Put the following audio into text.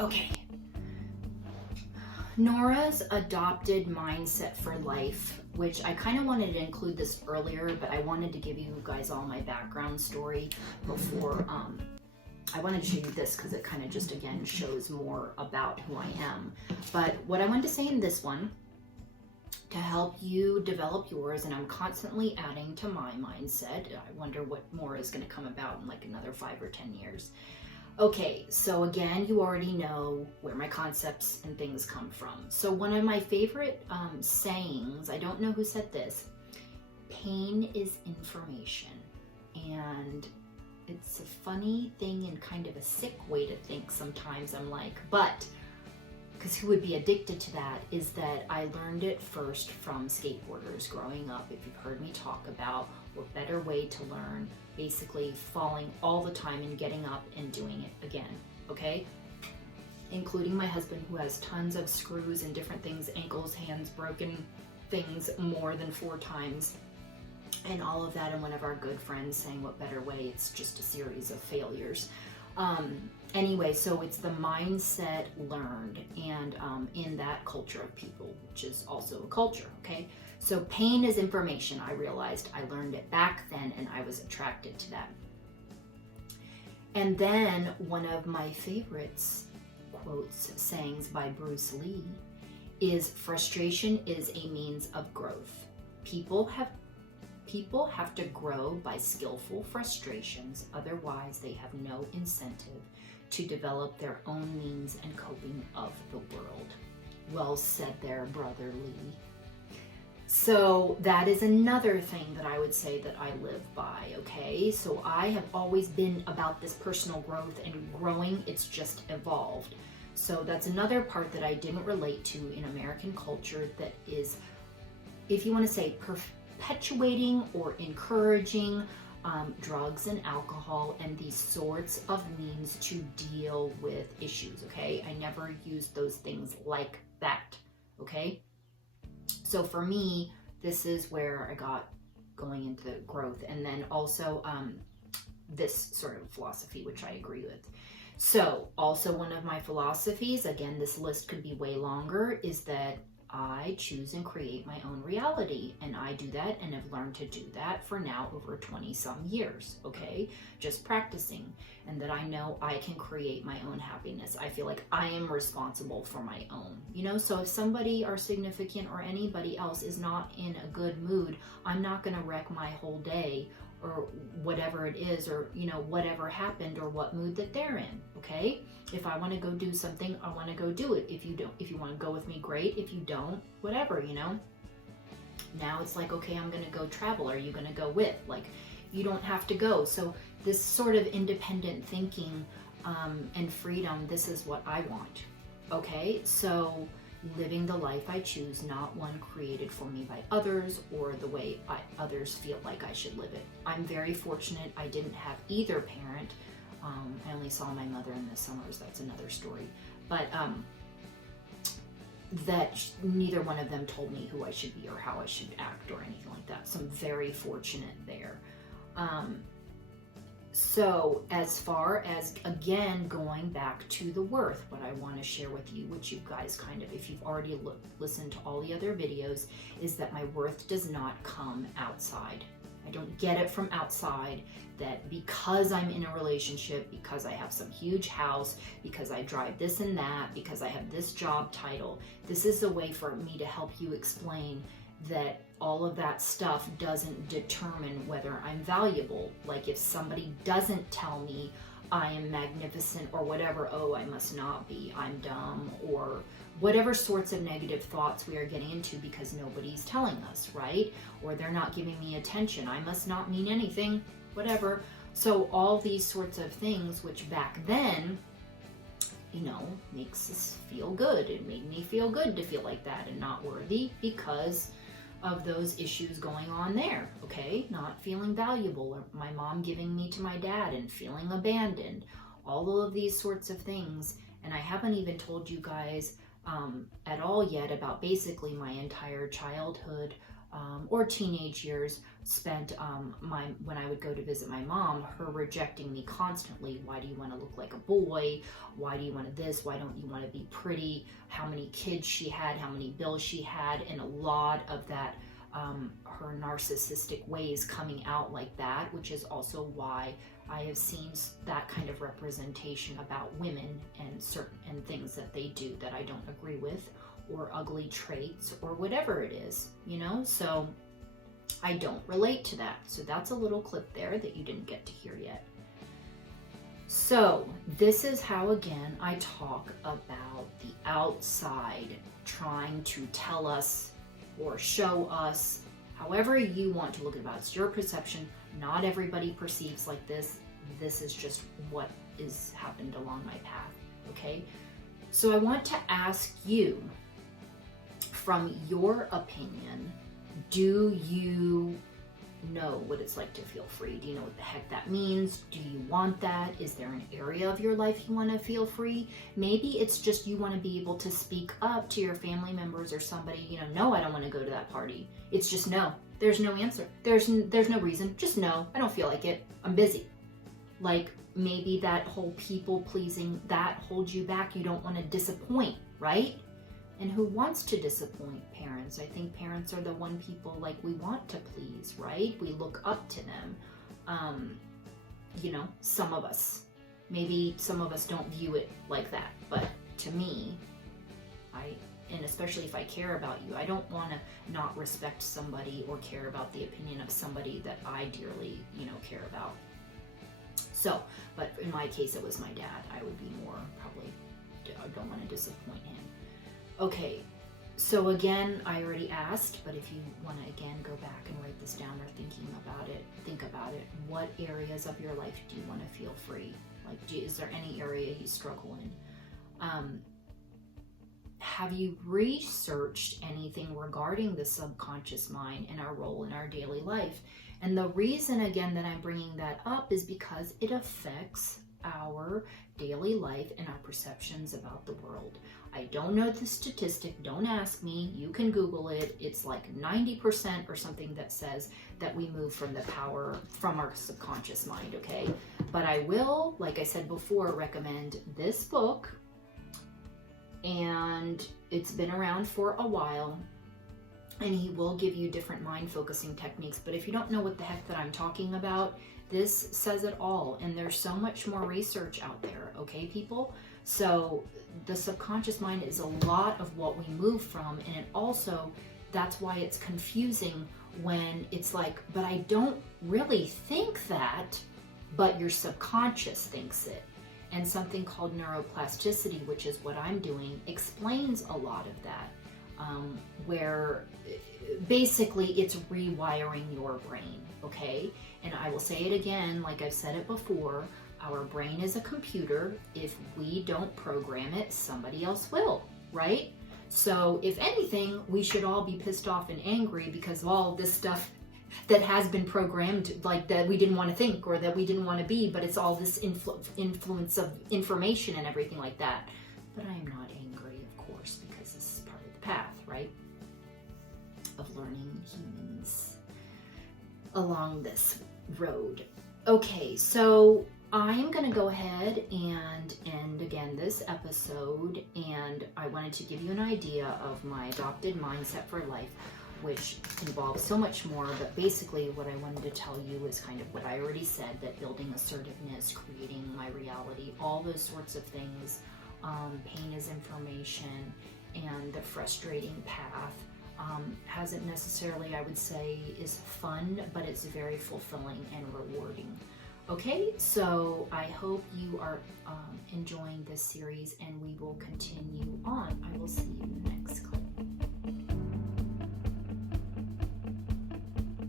Okay. Nora's adopted mindset for life, which I kind of wanted to include this earlier, but I wanted to give you guys all my background story before. I wanted to show you this because it kind of just again shows more about who I am. But what I wanted to say in this one to help you develop yours, and I'm constantly adding to my mindset. I wonder what more is going to come about in like another 5 or 10 years. Okay, so again, you already know where my concepts and things come from. So one of my favorite sayings, I don't know who said this, pain is information. And it's a funny thing and kind of a sick way to think sometimes. I'm like, but, because who would be addicted to that, is that I learned it first from skateboarders growing up. If you've heard me talk about what better way to learn, basically falling all the time and getting up and doing it again, okay? Including my husband, who has tons of screws and different things, ankles, hands, broken things more than 4 times, and all of that, and one of our good friends saying what better way, it's just a series of failures. Anyway, so it's the mindset learned, and in that culture of people, which is also a culture, okay? So pain is information. I realized I learned it back then, and I was attracted to that. And then one of my favorites, quotes, sayings by Bruce Lee, is frustration is a means of growth. People have to grow by skillful frustrations, otherwise they have no incentive to develop their own means and coping of the world. Well said there, Brother Lee. So that is another thing that I would say that I live by, okay? So I have always been about this personal growth and growing, it's just evolved. So that's another part that I didn't relate to in American culture that is, if you want to say perpetuating or encouraging drugs and alcohol and these sorts of means to deal with issues, okay? I never used those things like that, okay? So for me, this is where I got going into growth, and then also this sort of philosophy, which I agree with. So also one of my philosophies, again, this list could be way longer, is that I choose and create my own reality, and I do that and have learned to do that for now over 20 some years, okay? Just practicing, and that I know I can create my own happiness. I feel like I am responsible for my own, you know? So if somebody or significant or anybody else is not in a good mood, I'm not gonna wreck my whole day or whatever it is, or, you know, whatever happened or what mood that they're in, okay? If I want to go do something, I want to go do it. If you want to go with me, great. If you don't, whatever, you know? Now it's like, okay, I'm going to go travel. Are you going to go with? Like, you don't have to go. So this sort of independent thinking and freedom, this is what I want, okay? So living the life I choose, not one created for me by others or the way others feel like I should live it. I'm very fortunate I didn't have either parent. I only saw my mother in the summers, that's another story. But that neither one of them told me who I should be or how I should act or anything like that. So I'm very fortunate there. So as far as, again, going back to the worth, what I want to share with you, which you guys kind of, if you've already listened to all the other videos, is that my worth does not come outside. I don't get it from outside, that because I'm in a relationship, because I have some huge house, because I drive this and that, because I have this job title. This is a way for me to help you explain that all of that stuff doesn't determine whether I'm valuable. Like if somebody doesn't tell me I am magnificent or whatever, oh, I must not be, I'm dumb, or whatever sorts of negative thoughts we are getting into because nobody's telling us, right? Or they're not giving me attention, I must not mean anything, whatever. So all these sorts of things, which back then, you know, makes us feel good. It made me feel good to feel like that and not worthy because of those issues going on there, okay? Not feeling valuable, or my mom giving me to my dad and feeling abandoned, all of these sorts of things. And I haven't even told you guys at all yet about basically my entire childhood or teenage years spent when I would go to visit my mom, her rejecting me constantly. Why do you want to look like a boy? Why do you want this? Why don't you want to be pretty? How many kids she had, how many bills she had, and a lot of that, her narcissistic ways coming out like that, which is also why I have seen that kind of representation about women and certain things that they do that I don't agree with, or ugly traits, or whatever it is, you know? So I don't relate to that. So that's a little clip there that you didn't get to hear yet. So this is how, again, I talk about the outside trying to tell us or show us, however you want to look at it. It's your perception. Not everybody perceives like this. This is just what is happened along my path, okay? So I want to ask you, from your opinion, do you know what it's like to feel free? Do you know what the heck that means? Do you want that? Is there an area of your life you want to feel free? Maybe it's just you want to be able to speak up to your family members or somebody, you know, no, I don't want to go to that party. It's just no. There's no answer. There's no reason. Just no. I don't feel like it. I'm busy. Like, maybe that whole people pleasing, that holds you back. You don't want to disappoint, right? And who wants to disappoint parents? I think parents are the one people like we want to please, right? We look up to them. You know, some of us. Maybe some of us don't view it like that. But to me, and especially if I care about you, I don't want to not respect somebody or care about the opinion of somebody that I dearly, you know, care about. So, but in my case, it was my dad. I would be more probably, I don't want to disappoint him. Okay, so again, I already asked, but if you want to again go back and write this down or think about it. What areas of your life do you want to feel free? Like, is there any area you struggle in? Have you researched anything regarding the subconscious mind and our role in our daily life? And the reason, again, that I'm bringing that up is because it affects our daily life and our perceptions about the world. I don't know the statistic. Don't ask me. You can Google it. It's like 90% or something that says that we move from the power from our subconscious mind, okay? But I will, like I said before, recommend this book. And it's been around for a while. And he will give you different mind focusing techniques. But if you don't know what the heck that I'm talking about, this says it all. And there's so much more research out there, okay, people? So the subconscious mind is a lot of what we move from. And it also, that's why it's confusing when it's like, but I don't really think that, but your subconscious thinks it. And something called neuroplasticity, which is what I'm doing, explains a lot of that. Where basically it's rewiring your brain, okay? And I will say it again, like I've said it before, our brain is a computer. If we don't program it, somebody else will, right? So if anything, we should all be pissed off and angry because of all this stuff that has been programmed, like that we didn't want to think or that we didn't want to be, but it's all this influence of information and everything like that. But I am not angry, of course, because this is part of the path, right? Of learning humans along this road. Okay, so I'm going to go ahead and end again this episode, and I wanted to give you an idea of my adopted mindset for life, which involves so much more, but basically what I wanted to tell you is kind of what I already said, that building assertiveness, creating my reality, all those sorts of things, pain is information, and the frustrating path hasn't necessarily, I would say, is fun, but it's very fulfilling and rewarding. Okay, so I hope you are enjoying this series, and we will continue